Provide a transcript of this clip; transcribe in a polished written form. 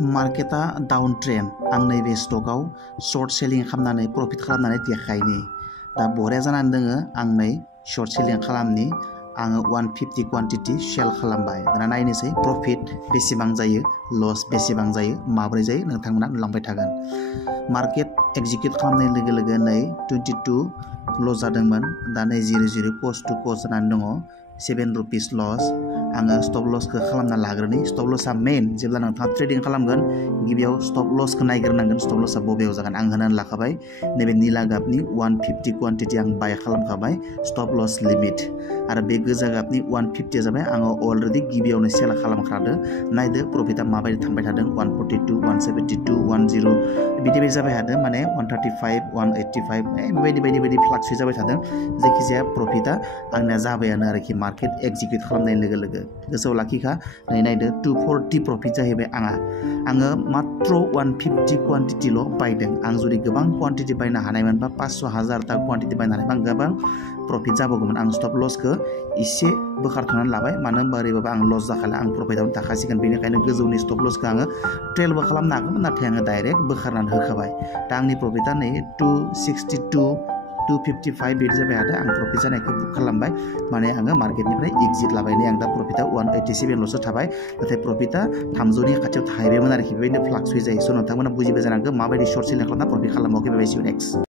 Marketa down train आं नैबे स्टकआव शर्ट सेलिं खालामनानै प्रफिट खालामनानै देखायनि दा बरिया जानानै दोङो आं नै शर्ट सेलिं खालामनि आङो 150 क्वान्टिटी सेल खालामबाय दाना नायनोसै प्रफिट बेसेबां जायो लस बेसेबां जायो माब्रै जायो नोंथांमोना नुलांबाय थागोन मार्केट एग्जिक्यूट खालामनाय लोगो लोगो नै 22 लस जादोंमोन दा नै 00 कस्ट टु कस्ट जानानै दङ 7 रुपीस लस आङो स्टप लसखौ खालामना लाग्रोनि स्टप लसआ मेन जेब्ला नोंथाङा ट्रेडिं खालामगोन गिबियाव स्टप लसखौ नायग्रोनांगोन स्टप लसआ बबेयाव जागोन आं होनानै लाखाबाय नैबे नीला गाबनि 150 क्वान्टिटी आं बाय खालामखाबाय स्टप लस लिमिट आरो बे गोजा गाबनि 150 जाबाय आङो अलरेडि गिबियावनो सेल खालामखादो नायदो प्रफिटआ माबायदि थांबाय थादों 142 172 10 बिदि जाबाय थादों माने 135 185 बायदि बायदि फ्लाक्चुएट जाबाय थादों जायखिजाया प्रफिटआ आंना जाबायानो आरोखि मार्केट एग्जिक्यूट खालामनाय लोगो लोगो गोसोआव लाखिखा नै नायदो 240 प्रफिट जाहैबाय आङो मात्र 150 क्वान्टिटील' बायदों आं जुदि गोबां क्वान्टिटी बायनो हानायमोनबा 500,000 ता क्वान्टिटी बायनो हानायबा आं गोबां प्रफिट जाबावगौमोन आं स्टप लसखौ एसे बोखारथ'नानै लाबाय मानो होनबा ओरैबाबो आं लस जाखाला आं प्रफिटआवनो थाखासिगोन बेनिखायनो गोजौनि स्टप लसखौ आङो ट्रेलबो खालामनो हागौमोन नाथाय आङो डाइरेक्ट बोखारनानै होखाबाय दा आंनि प्रफिटआ नै 262 255 बिदि जाबाय आरो आं प्रफिट जानायखौ बुक खालामबाय माने आङो मार्केटनिफ्राय एग्जिट लाबाय नै आं दा प्रफिटआ 187 लसो थाबाय नाथाय प्रफिटआ 300 नि खाथियाव थाहैबायमोन आरोखि बेबायदिनो फ्लाक्चुएट जायो स' नोंथांमोना बुजिबाय जानांगौ माबायदि शर्ट सेलिं खालामना प्रफिट खालामो अके bye bye see you next